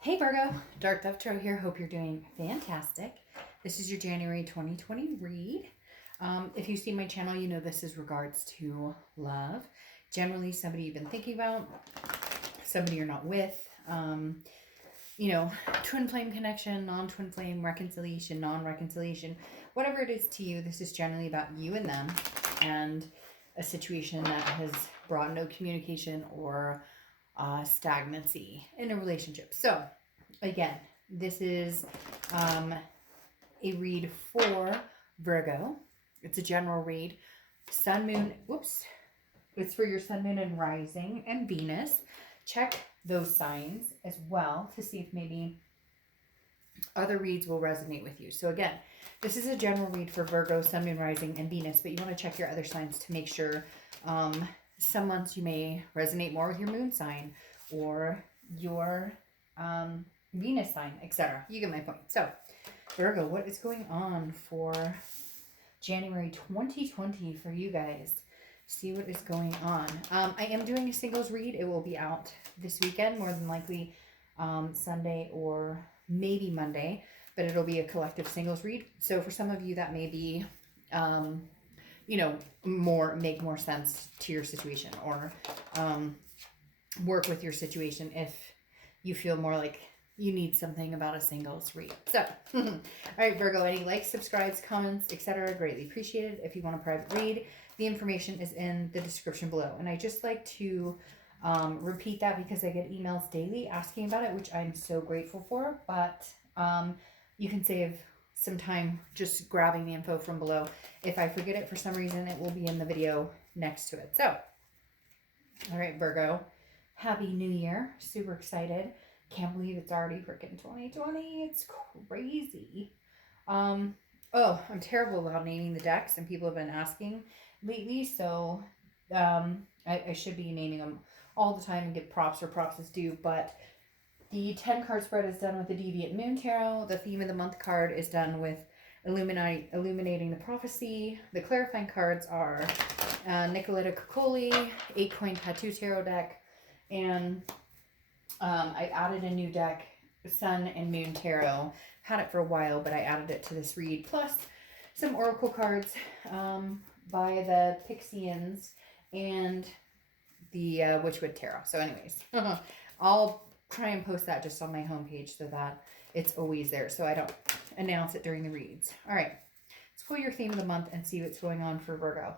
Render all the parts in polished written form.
Hey Virgo, Dark Dove Tarot here. Hope you're doing fantastic. This is your January 2020 read. If you see my channel, you know this is regards to love. Generally, somebody you've been thinking about, somebody you're not with, twin flame connection, non-twin flame, reconciliation, non-reconciliation, whatever it is to you, this is generally about you and them and a situation that has brought no communication or stagnancy in a relationship. So again, this is a read for Virgo. It's a general read. Sun, moon, whoops. It's for your sun, moon, and rising and Venus. Check those signs as well to see if maybe other reads will resonate with you. So again, this is a general read for Virgo, sun, moon, rising, and Venus, but you want to check your other signs to make sure some months you may resonate more with your moon sign or your Venus sign, etc. You get my point. So, Virgo, what is going on for January 2020 for you guys? See what is going on. I am doing a singles read. It will be out this weekend, more than likely Sunday or maybe Monday, but it'll be a collective singles read. So for some of you, that may be make more sense to your situation or work with your situation if you feel more like you need something about a singles read. So, all right, Virgo, any likes, subscribes, comments, etc. greatly appreciated. If you want a private read, the information is in the description below. And I just like to repeat that because I get emails daily asking about it, which I'm so grateful for. But you can save some time just grabbing the info from below. If I forget it for some reason, it will be in the video next to it. So, all right, Virgo, Happy New Year. Super excited. Can't believe it's already freaking 2020. It's crazy. I'm terrible about naming the decks, and people have been asking lately, so I should be naming them all the time and give props where props is due, but the 10 card spread is done with the Deviant Moon Tarot. The theme of the month card is done with illuminating the prophecy. The clarifying cards are Nicoletta Coccoli, 8-coin tattoo tarot deck, and I added a new deck, Sun and Moon Tarot. Had it for a while, but I added it to this read, plus some oracle cards by the Pixians and the Witchwood Tarot. So anyways, I'll try and post that just on my homepage so that it's always there, so I don't announce it during the reads. All right, let's pull your theme of the month and see what's going on for Virgo.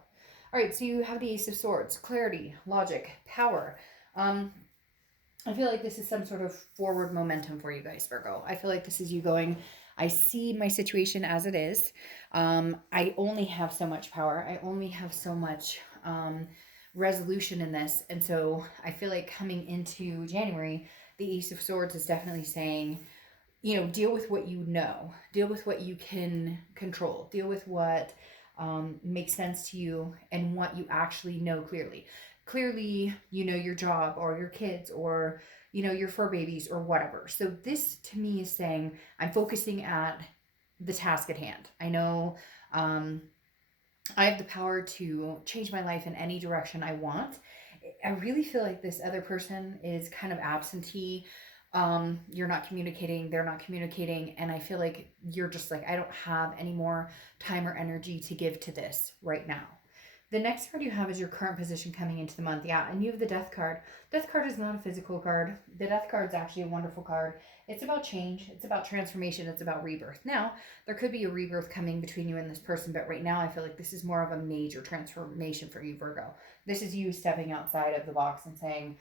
All right, so you have the Ace of Swords, clarity, logic, power. I feel like this is some sort of forward momentum for you guys, Virgo. I feel like this is you going, I see my situation as it is. I only have so much power. I only have so much resolution in this. And so I feel like coming into January, the Ace of Swords is definitely saying, deal with what you know. Deal with what you can control. Deal with what makes sense to you and what you actually know clearly. Clearly, your job or your kids or, your fur babies or whatever. So this to me is saying I'm focusing at the task at hand. I know I have the power to change my life in any direction I want. I really feel like this other person is kind of absentee. You're not communicating, they're not communicating, and I feel like you're just like, I don't have any more time or energy to give to this right now. The next card you have is your current position coming into the month. Yeah, and you have the Death card. Death card is not a physical card. The Death card is actually a wonderful card. It's about change. It's about transformation. It's about rebirth. Now, there could be a rebirth coming between you and this person, but right now I feel like this is more of a major transformation for you, Virgo. This is you stepping outside of the box and saying,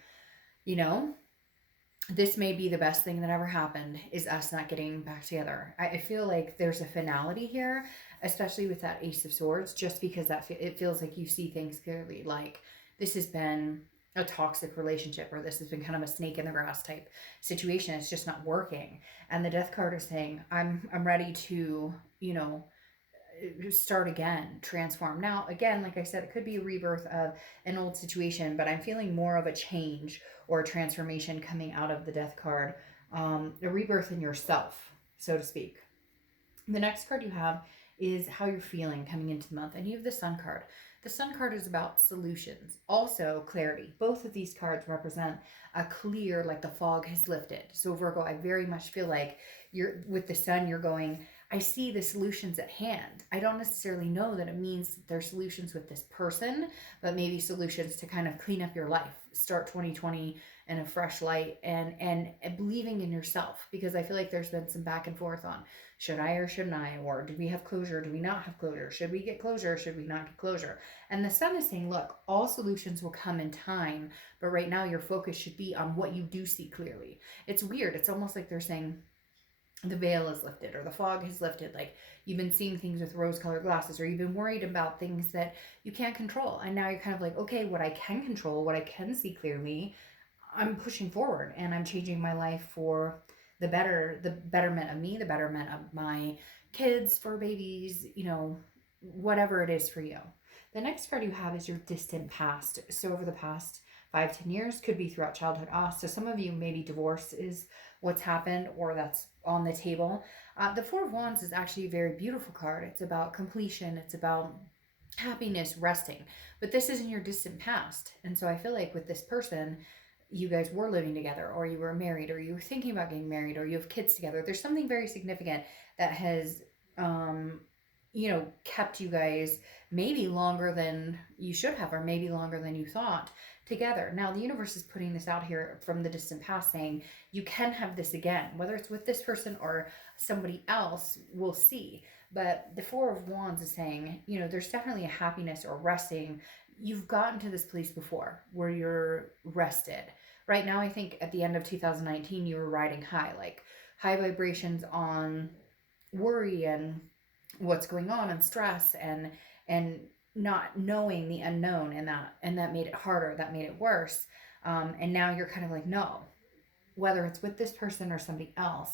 this may be the best thing that ever happened, is us not getting back together. I feel like there's a finality here, especially with that Ace of Swords, just because it feels like you see things clearly. Like this has been a toxic relationship, or this has been kind of a snake in the grass type situation. It's just not working. And the Death card is saying, I'm ready to, start again, transform. Now, again, like I said, it could be a rebirth of an old situation, but I'm feeling more of a change or a transformation coming out of the Death card, a rebirth in yourself, so to speak. The next card you have is how you're feeling coming into the month, and you have the Sun card. The Sun card is about solutions, also clarity. Both of these cards represent a clear, like the fog has lifted. So Virgo, I very much feel like you're with the Sun, you're going, I see the solutions at hand. I don't necessarily know that it means that there's solutions with this person, but maybe solutions to kind of clean up your life, start 2020 in a fresh light, and believing in yourself, because I feel like there's been some back and forth on should I or shouldn't I, or do we have closure, do we not have closure, should we get closure, should we not get closure. And the Sun is saying, look, all solutions will come in time, but right now your focus should be on what you do see clearly. It's weird. It's almost like they're saying the veil is lifted or the fog has lifted. Like you've been seeing things with rose colored glasses, or you've been worried about things that you can't control. And now you're kind of like, okay, what I can control, what I can see clearly, I'm pushing forward and I'm changing my life for the betterment of me, the betterment of my kids, for babies, whatever it is for you. The next card you have is your distant past. So over the past 5-10 years, could be throughout childhood. So some of you, maybe divorce is what's happened or that's on the table. The Four of Wands is actually a very beautiful card. It's about completion. It's about happiness, resting. But this is in your distant past. And so I feel like with this person, you guys were living together, or you were married, or you were thinking about getting married, or you have kids together. There's something very significant that has kept you guys maybe longer than you should have, or maybe longer than you thought together. Now the universe is putting this out here from the distant past, saying you can have this again, whether it's with this person or somebody else, we'll see. But the Four of Wands is saying, there's definitely a happiness or resting. You've gotten to this place before where you're rested. Right now, I think at the end of 2019, you were riding high, like high vibrations on worry and what's going on and stress and not knowing the unknown, and that made it harder, that made it worse. And now you're kind of like, no, whether it's with this person or somebody else,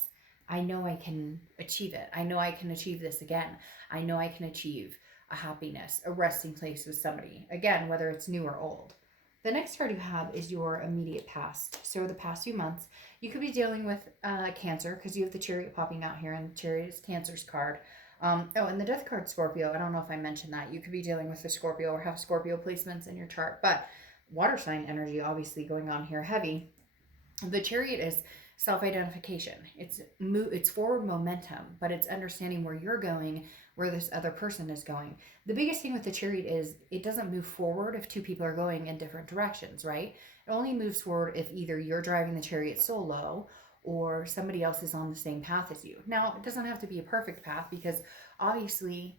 I know I can achieve it. I know I can achieve this again. I know I can achieve a happiness, a resting place with somebody. Again, whether it's new or old. The next card you have is your immediate past. So the past few months, you could be dealing with Cancer, because you have the Chariot popping out here, and the Chariot is Cancer's card. And the Death card, Scorpio. I don't know if I mentioned that. You could be dealing with a Scorpio or have Scorpio placements in your chart. But water sign energy obviously going on here heavy. The Chariot is self-identification. It's forward momentum, but it's understanding where you're going, where this other person is going. The biggest thing with the Chariot is it doesn't move forward if two people are going in different directions, right? It only moves forward if either you're driving the Chariot solo or somebody else is on the same path as you. Now, it doesn't have to be a perfect path, because obviously,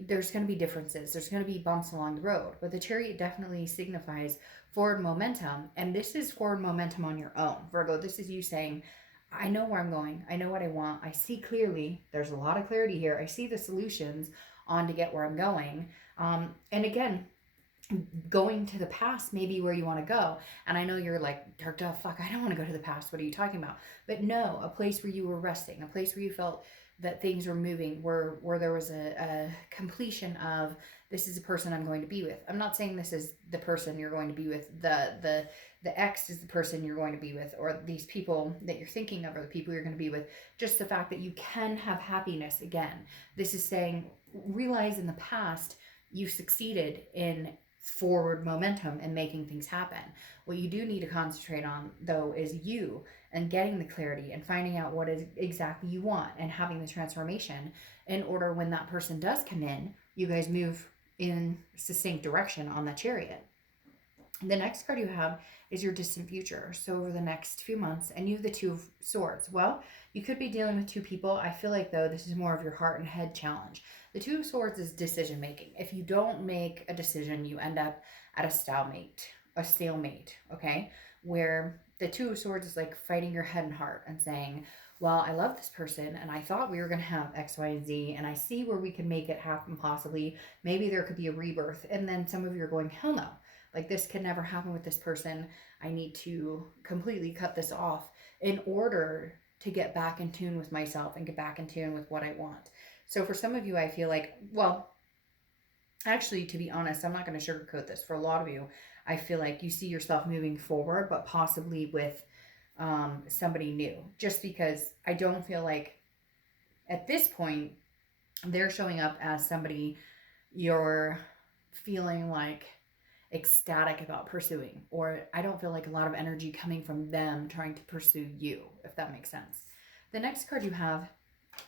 there's going to be differences. There's going to be bumps along the road, but the Chariot definitely signifies forward momentum. And this is forward momentum on your own, Virgo. This is you saying, I know where I'm going. I know what I want. I see clearly. There's a lot of clarity here. I see the solutions on to get where I'm going. And again, going to the past maybe where you want to go. And I know you're like, dark dove, fuck, I don't want to go to the past. What are you talking about? But no, a place where you were resting, a place where you felt that things were moving, where there was a completion of, this is the person I'm going to be with. I'm not saying this is the person you're going to be with. The ex is the person you're going to be with, or these people that you're thinking of are the people you're going to be with. Just the fact that you can have happiness again. This is saying, realize in the past you succeeded in forward momentum and making things happen. What you do need to concentrate on, though, is you and getting the clarity and finding out what is exactly you want and having the transformation in order when that person does come in, you guys move in succinct direction on that Chariot. The next card you have is your distant future. So over the next few months, and you have the Two of Swords. Well, you could be dealing with two people. I feel like, though, this is more of your heart and head challenge. The Two of Swords is decision making. If you don't make a decision, you end up at a stalemate, okay? Where the Two of Swords is like fighting your head and heart and saying, well, I love this person and I thought we were going to have X, Y, and Z, and I see where we can make it happen possibly. Maybe there could be a rebirth. And then some of you are going, hell no. Like, this can never happen with this person. I need to completely cut this off in order to get back in tune with myself and get back in tune with what I want. So for some of you, I feel like, well, actually, to be honest, I'm not going to sugarcoat this. For a lot of you, I feel like you see yourself moving forward, but possibly with somebody new. Just because I don't feel like at this point they're showing up as somebody you're feeling like ecstatic about pursuing, or I don't feel like a lot of energy coming from them trying to pursue you, if that makes sense. The next card you have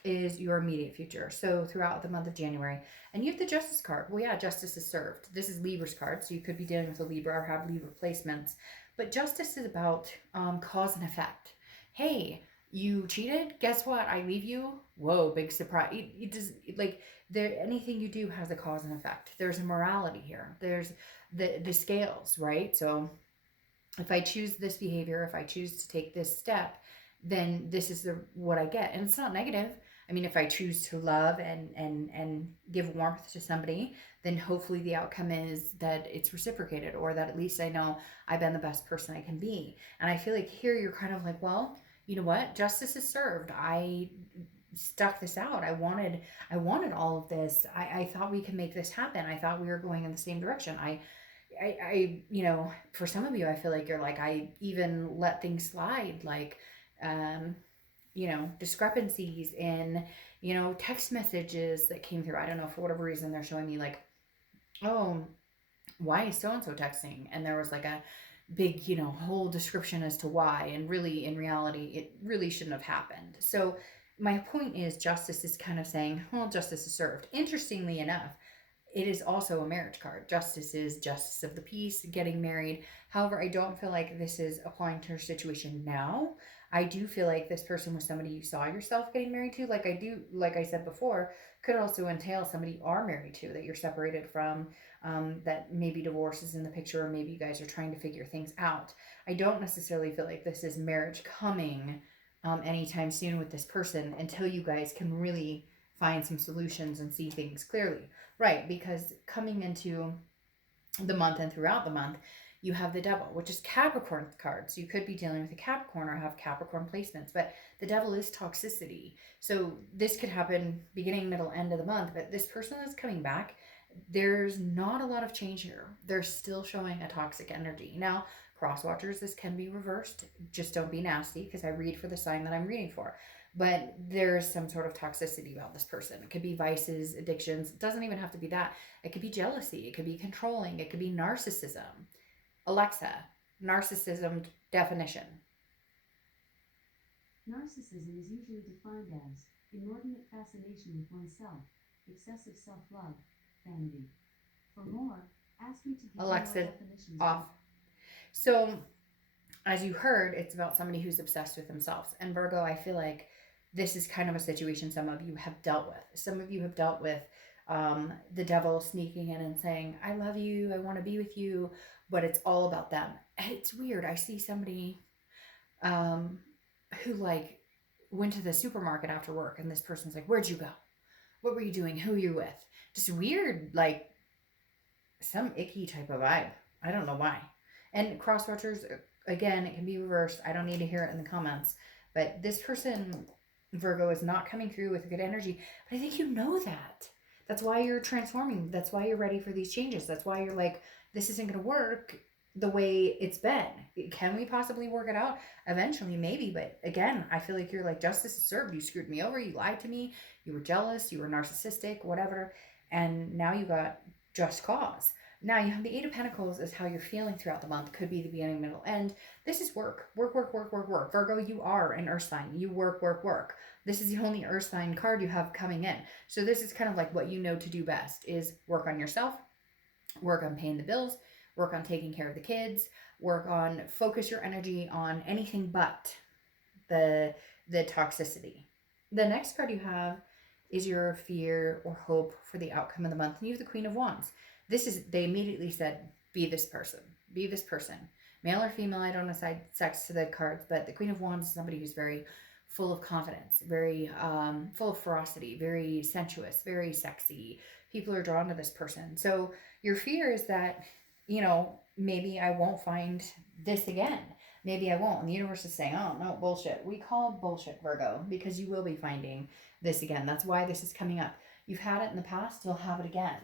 is your immediate future. So throughout the month of January, and you have the Justice card. Well, yeah, justice is served. This is Libra's card, so you could be dealing with a Libra or have Libra placements. But justice is about cause and effect. Hey, you cheated. Guess what? I leave you. Whoa, big surprise! It does like there. Anything you do has a cause and effect. There's a morality here. There's the scales, right? So if I choose this behavior, if I choose to take this step, then this is the what I get. And it's not negative. I mean, if I choose to love and give warmth to somebody, then hopefully the outcome is that it's reciprocated, or that at least I know I've been the best person I can be. And I feel like here you're kind of like, well, you know what? Justice is served. I stuck this out. I wanted all of this. I thought we could make this happen. I thought we were going in the same direction. For some of you, I feel like you're like, I even let things slide, like, um, discrepancies in, text messages that came through. I don't know, for whatever reason, they're showing me like, oh, why is so and so texting? And there was like a big, whole description as to why. And really, in reality, it really shouldn't have happened. So, my point is, justice is kind of saying, well, justice is served. Interestingly enough, it is also a marriage card. Justice is justice of the peace, getting married. However, I don't feel like this is applying to her situation now. I do feel like this person was somebody you saw yourself getting married to. Like I said before, could also entail somebody you are married to that you're separated from, that maybe divorce is in the picture, or maybe you guys are trying to figure things out. I don't necessarily feel like this is marriage coming anytime soon with this person until you guys can really find some solutions and see things clearly. Right, because coming into the month and throughout the month, you have the devil, which is Capricorn cards. You could be dealing with a Capricorn or have Capricorn placements, but the devil is toxicity. So this could happen beginning, middle, end of the month, but this person is coming back. There's not a lot of change here. They're still showing a toxic energy. Now, cross watchers, this can be reversed. Just don't be nasty, because I read for the sign that I'm reading for. But there's some sort of toxicity about this person. It could be vices, addictions. It doesn't even have to be that. It could be jealousy. It could be controlling. It could be narcissism. Alexa, narcissism definition. Narcissism is usually defined as inordinate fascination with oneself, excessive self-love, vanity. For more, ask me to give Alexa, more definitions. off. So, as you heard, it's about somebody who's obsessed with themselves. And Virgo, I feel like this is kind of a situation some of you have dealt with. Some of you have dealt with the devil sneaking in and saying, I love you, I want to be with you, but it's all about them. And it's weird. I see somebody who like went to the supermarket after work, and this person's like, where'd you go? What were you doing? Who are you with? Just weird, like some icky type of vibe. I don't know why. And cross watchers, again, it can be reversed. I don't need to hear it in the comments. But this person, Virgo, is not coming through with good energy. But I think you know that. That's why you're transforming. That's why you're ready for these changes. That's why you're like, this isn't going to work the way it's been. Can we possibly work it out? Eventually, maybe. But again, I feel like you're like, justice is served. You screwed me over. You lied to me. You were jealous. You were narcissistic, whatever. And now you got just cause. Now you have the Eight of Pentacles is how you're feeling throughout the month. Could be the beginning, middle, end. This is work. Work, work, work, work, work. Virgo, you are an earth sign. You work, work, work. This is the only earth sign card you have coming in. So this is kind of like what you know to do best is work on yourself, work on paying the bills, work on taking care of the kids, work on focus your energy on anything but the toxicity. The next card you have is your fear or hope for the outcome of the month. And you have the Queen of Wands. This is, they immediately said, be this person. Be this person. Male or female, I don't assign sex to the cards, but the Queen of Wands is somebody who's very full of confidence, very full of ferocity, very sensuous, very sexy. People are drawn to this person. So your fear is that, maybe I won't find this again. Maybe I won't. And the universe is saying, oh, no, bullshit. We call bullshit, Virgo, because you will be finding this again. That's why this is coming up. You've had it in the past, you'll have it again.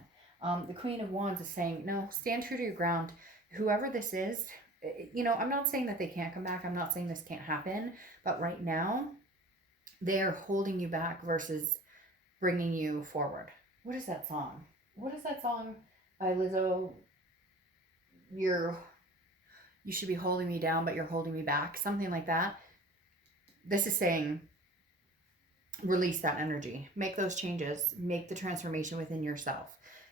The Queen of Wands is saying, no, stand true to your ground. Whoever this is, I'm not saying that they can't come back. I'm not saying this can't happen. But right now, they're holding you back versus bringing you forward. What is that song? what is that song by Lizzo? You should be holding me down, but you're holding me back. Something like that. This is saying release that energy, make those changes, make the transformation within yourself.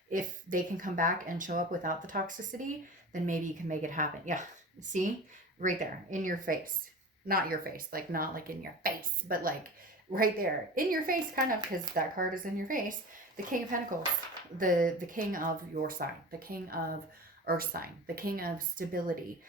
If they can come back and show up without the toxicity, then maybe you can make it happen. Yeah, see, right there in your face, not your face, like not like in your face, but like right there in your face, kind of, because that card is in your face. The King of Pentacles, the king of your sign, the king of earth sign, the king of stability,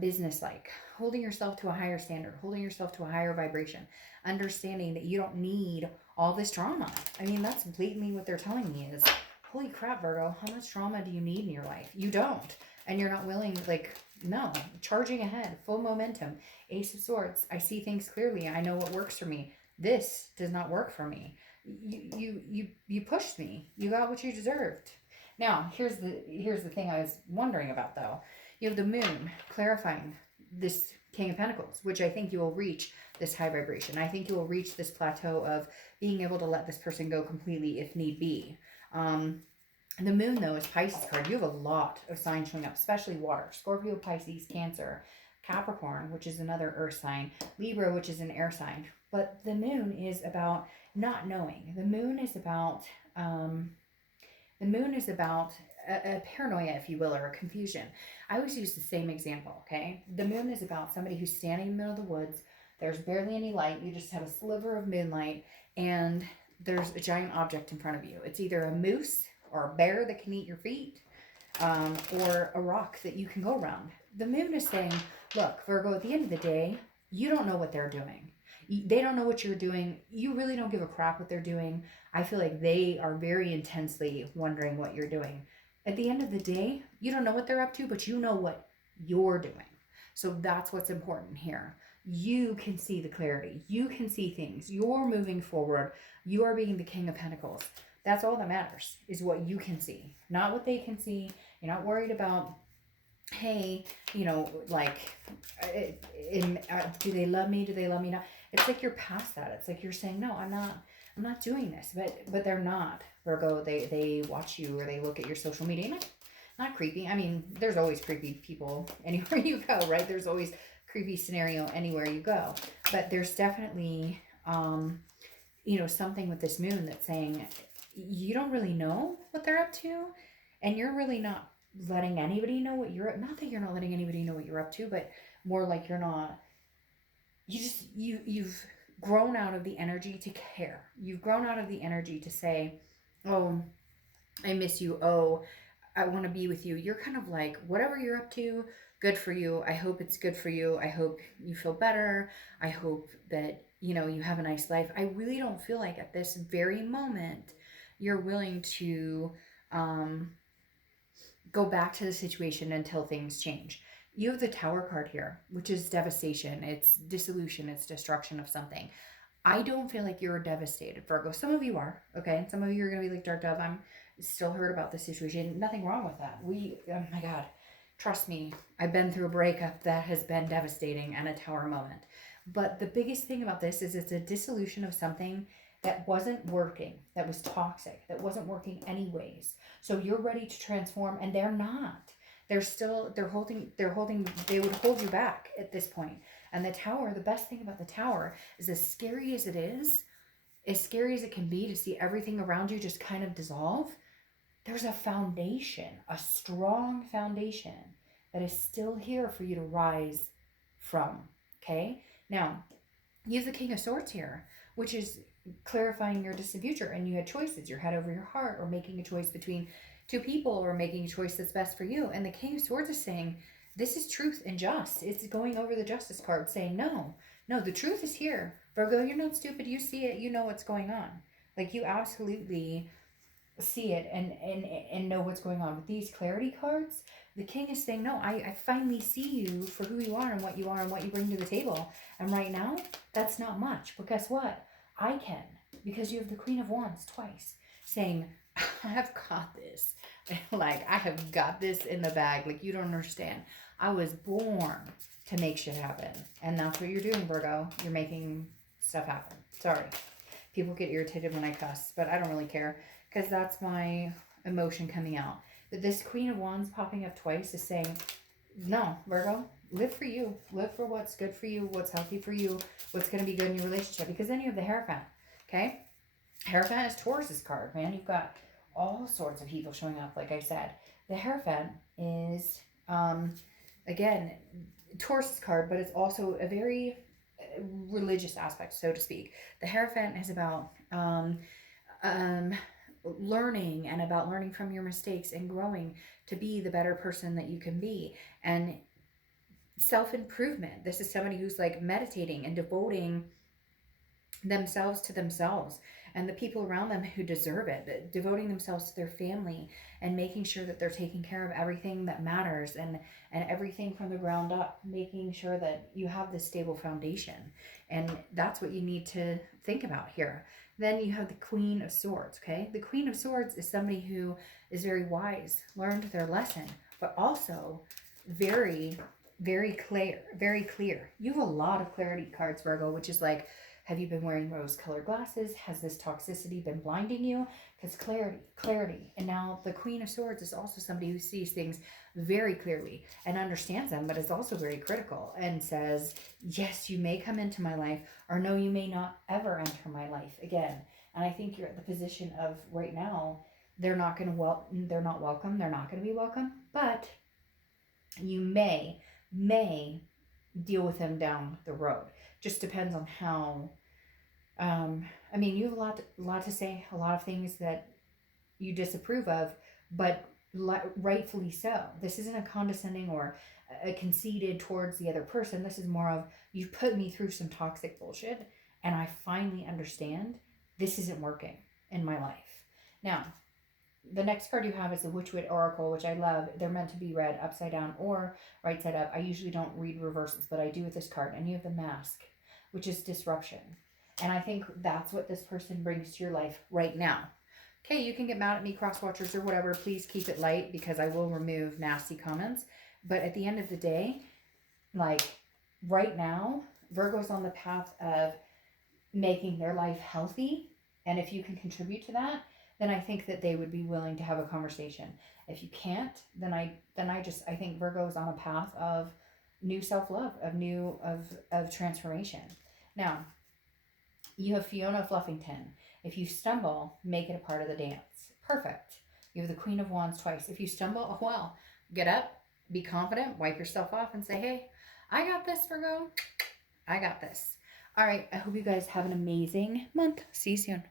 business like, holding yourself to a higher standard, holding yourself to a higher vibration, understanding that you don't need all this drama. I mean, that's blatantly what they're telling me is, holy crap, Virgo, how much drama do you need in your life? You don't. And you're not willing, like, no, charging ahead, full momentum, Ace of Swords. I see things clearly. I know what works for me. This does not work for me. You pushed me. You got what you deserved. Now, here's the thing I was wondering about, though. You have the moon clarifying this King of Pentacles, which I think you will reach this high vibration. I think you will reach this plateau of being able to let this person go completely if need be. The moon, though, is Pisces card. You have a lot of signs showing up, especially water. Scorpio, Pisces, Cancer, Capricorn, which is another earth sign, Libra, which is an air sign. But the moon is about not knowing. The moon is about a paranoia, if you will, or a confusion. I always use the same example, okay? The moon is about somebody who's standing in the middle of the woods. There's barely any light. You just have a sliver of moonlight, and there's a giant object in front of you. It's either a moose or a bear that can eat your feet, or a rock that you can go around. The moon is saying, look, Virgo, at the end of the day, you don't know what they're doing. They don't know what you're doing. You really don't give a crap what they're doing. I feel like they are very intensely wondering what you're doing. At the end of the day, you don't know what they're up to, but you know what you're doing. So that's what's important here. You can see the clarity. You can see things. You're moving forward. You are being the King of Pentacles. That's all that matters, is what you can see, not what they can see. You're not worried about, hey, you know, like, do they love me? Do they love me not? It's like you're past that. It's like you're saying, no, I'm not doing this, but they're not. Virgo, they watch you, or they look at your social media. Not creepy. I mean, there's always creepy people anywhere you go, right? There's always creepy scenario anywhere you go. But there's definitely, something with this moon that's saying you don't really know what they're up to, and you're really not letting anybody know what you're, not that you're not letting anybody know what you're up to, but more like you've grown out of the energy to care. You've grown out of the energy to say, oh, I miss you. Oh, I want to be with you. You're kind of like, whatever you're up to, good for you. I hope it's good for you. I hope you feel better. I hope that, you have a nice life. I really don't feel like at this very moment, you're willing to go back to the situation until things change. You have the Tower card here, which is devastation. It's dissolution. It's destruction of something. I don't feel like you're devastated, Virgo. Some of you are, okay? And some of you are going to be like, Dark Dove, I'm still hurt about the situation. Nothing wrong with that. Oh my God, trust me, I've been through a breakup that has been devastating and a Tower moment. But the biggest thing about this is it's a dissolution of something that wasn't working, that was toxic, that wasn't working anyways. So you're ready to transform, and they're not. They would hold you back at this point. And the Tower, the best thing about the Tower is, as scary as it is, as scary as it can be to see everything around you just kind of dissolve, there's a foundation, a strong foundation that is still here for you to rise from, okay? Now, you have the King of Swords here, which is clarifying your distant future, and you had choices. Your head over your heart, or making a choice between two people, or making a choice that's best for you. And the King of Swords is saying, this is truth and just. It's going over the Justice card, saying, no, the truth is here. Virgo, you're not stupid. You see it. You know what's going on. Like, you absolutely see it and know what's going on. With these clarity cards, the King is saying, no, I finally see you for who you are and what you bring to the table. And right now, that's not much. But guess what? I can. Because you have the Queen of Wands twice, saying, I have got this. Like, I have got this in the bag. Like, you don't understand. I was born to make shit happen. And that's what you're doing, Virgo. You're making stuff happen. Sorry. People get irritated when I cuss, but I don't really care, because that's my emotion coming out. That this Queen of Wands popping up twice is saying, no, Virgo, live for you. Live for what's good for you, what's healthy for you, what's going to be good in your relationship. Because then you have the Hierophant, okay? Hierophant is Taurus's card, man. You've got all sorts of people showing up, like I said. The Hierophant is, again, Taurus's card, but it's also a very religious aspect, so to speak. The Hierophant is about learning, and about learning from your mistakes and growing to be the better person that you can be, and self-improvement. This is somebody who's like meditating and devoting themselves to themselves and the people around them who deserve it, devoting themselves to their family and making sure that they're taking care of everything that matters, and everything from the ground up, making sure that you have this stable foundation. And that's what you need to think about here. Then you have the Queen of Swords, okay? The Queen of Swords is somebody who is very wise, learned their lesson, but also very, very clear. You have a lot of clarity cards, Virgo, which is like, have you been wearing rose-colored glasses? Has this toxicity been blinding you? Because clarity. And now the Queen of Swords is also somebody who sees things very clearly and understands them, but is also very critical and says, yes, you may come into my life, or no, you may not ever enter my life again. And I think you're at the position of right now, they're not welcome, they're not going to be welcome, but you may deal with them down the road. Just depends on how. I mean, you have a lot to say, a lot of things that you disapprove of, but rightfully so. This isn't a condescending or a conceited towards the other person. This is more of, you put me through some toxic bullshit, and I finally understand this isn't working in my life. Now, the next card you have is the Witchwood Oracle, which I love. They're meant to be read upside down or right side up. I usually don't read reversals, but I do with this card. And you have the Mask, which is disruption. And I think that's what this person brings to your life right now. Okay, you can get mad at me, cross-watchers or whatever. Please keep it light, because I will remove nasty comments. But at the end of the day, like right now, Virgo's on the path of making their life healthy. And if you can contribute to that, then I think that they would be willing to have a conversation. If you can't, then I think Virgo's on a path of new self-love, of transformation. Now, you have Fiona Fluffington. If you stumble, make it a part of the dance. Perfect. You have the Queen of Wands twice. If you stumble, oh well, get up, be confident, wipe yourself off and say, hey, I got this, Virgo. I got this. All right, I hope you guys have an amazing month. See you soon.